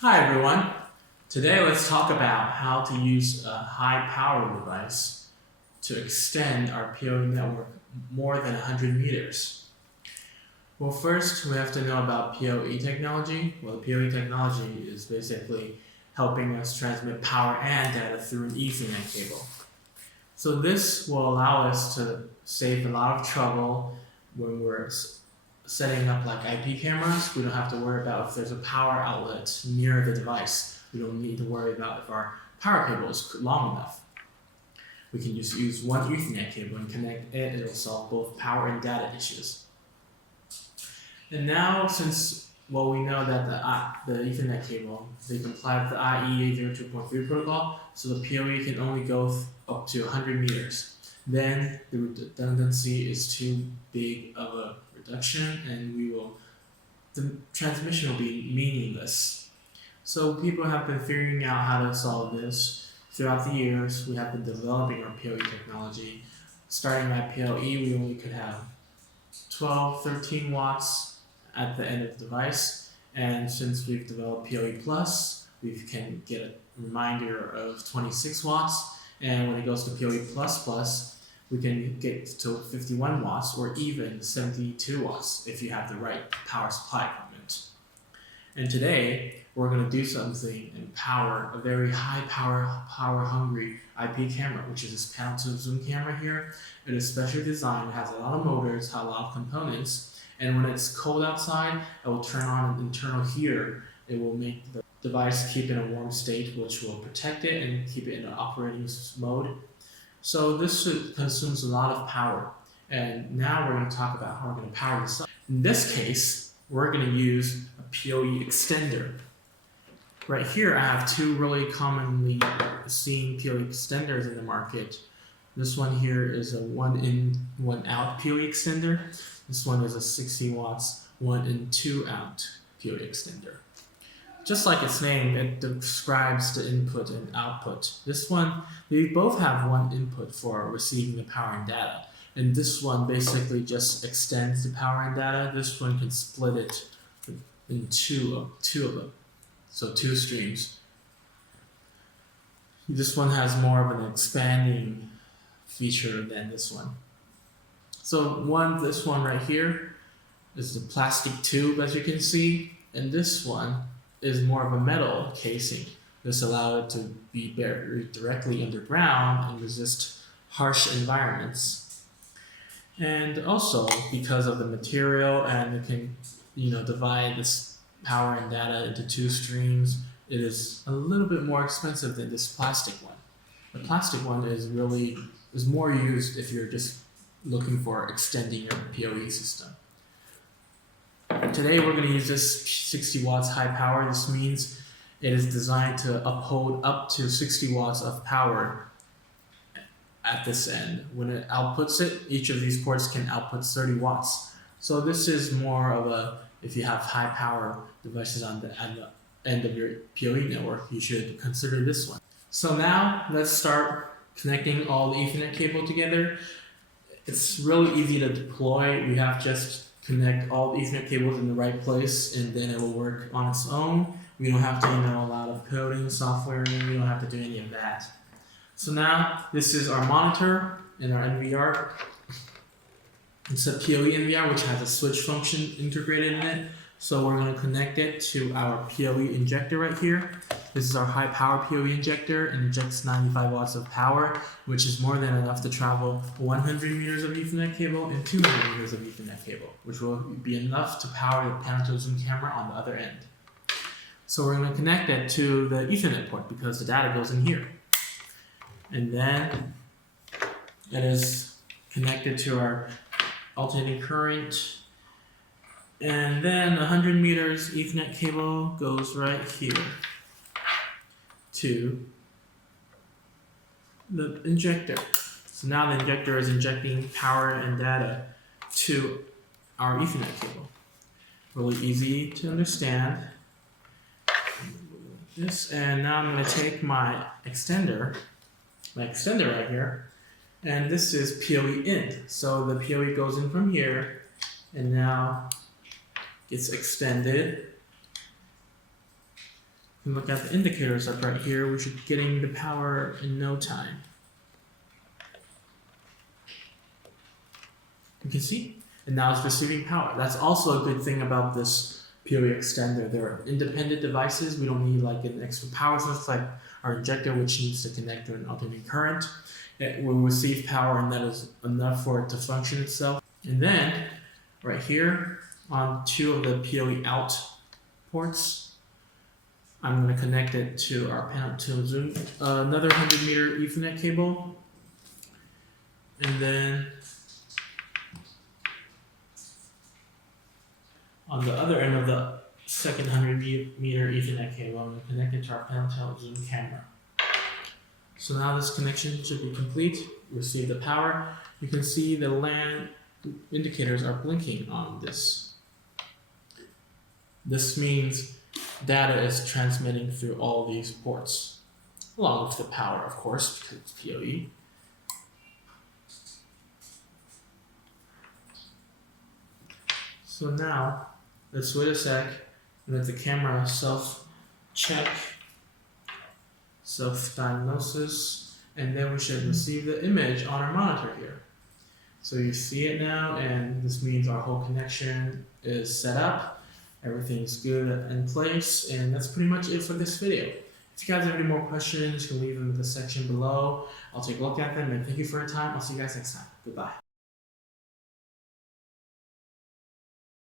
Hi everyone. Today let's talk about how to use a high power device to extend our PoE network more than 100 meters. Well, first we have to know about PoE technology. Well, PoE technology is basically helping us transmit power and data through an Ethernet cable. So this will allow us to save a lot of trouble when we're setting up like IP cameras. We don't have to worry about if there's a power outlet near the device. We don't need to worry about if our power cable is long enough. We can just use one Ethernet cable and connect it. It'll solve both power and data issues. And now, since we know that the Ethernet cable, they comply with the IEEE 802.3 protocol, so the PoE can only go up to 100 meters. Then the redundancy is too big of a reduction, and the transmission will be meaningless. So people have been figuring out how to solve this throughout the years. We have been developing our PoE technology. Starting at PoE, we only could have 12, 13 watts at the end of the device, and since we've developed PoE Plus, we can get a reminder of 26 watts, and when it goes to PoE Plus, we can get to 51 watts or even 72 watts if you have the right power supply equipment. And today, we're going to do something and power a very high power hungry IP camera, which is this panel to zoom camera here. It is specially designed, it has a lot of motors, a lot of components, and when it's cold outside, it will turn on an internal heater. It will make the device keep in a warm state, which will protect it and keep it in an operating mode. So this consumes a lot of power. And now we're going to talk about how we're going to power this up. In this case, we're going to use a PoE extender. Right here, I have two really commonly seen PoE extenders in the market. This one here is a 1 in, 1 out PoE extender. This one is a 60 watts, 1 in, 2 out PoE extender. Just like its name, it describes the input and output. This one, they both have one input for receiving the power and data. And this one basically just extends the power and data. This one can split it in two of them. So two streams. This one has more of an expanding feature than this one. So this one right here is the plastic tube, as you can see, and this one is more of a metal casing. This allows it to be buried directly underground and resist harsh environments. And also, because of the material, and it can divide this power and data into two streams, it is a little bit more expensive than this plastic one. The plastic one is more used if you're just looking for extending your PoE system. Today we're going to use this 60 watts high power. This means it is designed to uphold up to 60 watts of power at this end. When it outputs it, each of these ports can output 30 watts. So this is more of a, if you have high power devices on the end of your PoE network, you should consider this one. So now let's start connecting all the Ethernet cable together. It's really easy to deploy. We have just connect all the Ethernet cables in the right place, and then it will work on its own. We don't have to a lot of coding, software, and we don't have to do any of that. So now this is our monitor in our NVR. It's a PoE NVR, which has a switch function integrated in it. So we're going to connect it to our PoE injector right here. This is our high power PoE injector. It injects 95 watts of power, which is more than enough to travel 100 meters of Ethernet cable and 200 meters of Ethernet cable, which will be enough to power the panel to zoom camera on the other end. So we're going to connect it to the Ethernet port because the data goes in here. And then it is connected to our alternating current. And then 100 meters Ethernet cable goes right here to the injector. So now the injector is injecting power and data to our Ethernet cable. Really easy to understand. And now I'm going to take my extender right here, and this is PoE in. So the PoE goes in from here, and now it's extended you look at the indicators up right here, we should be getting the power in no time. You can see, and now it's receiving power. That's also a good thing about this PoE extender. They're independent devices. We don't need like an extra power source like our injector, which needs to connect to an alternating current. It will receive power, and that is enough for it to function itself. And then, right here, on two of the PoE out ports, I'm going to connect it to our panel to zoom another 100-meter Ethernet cable, and then on the other end of the second 100-meter Ethernet cable, I'm going to connect it to our panel zoom camera. So now this connection should be complete. Receive the power. You can see the LAN indicators are blinking on this. This means data is transmitting through all these ports, along with the power, of course, because it's PoE. So now, let's wait a sec and let the camera self-check, self-diagnosis, and then we should receive the image on our monitor here. So you see it now, and this means our whole connection is set up. Everything's good in place, and that's pretty much it for this video. If you guys have any more questions, you can leave them in the section below. I'll take a look at them, and thank you for your time. I'll see you guys next time. Goodbye.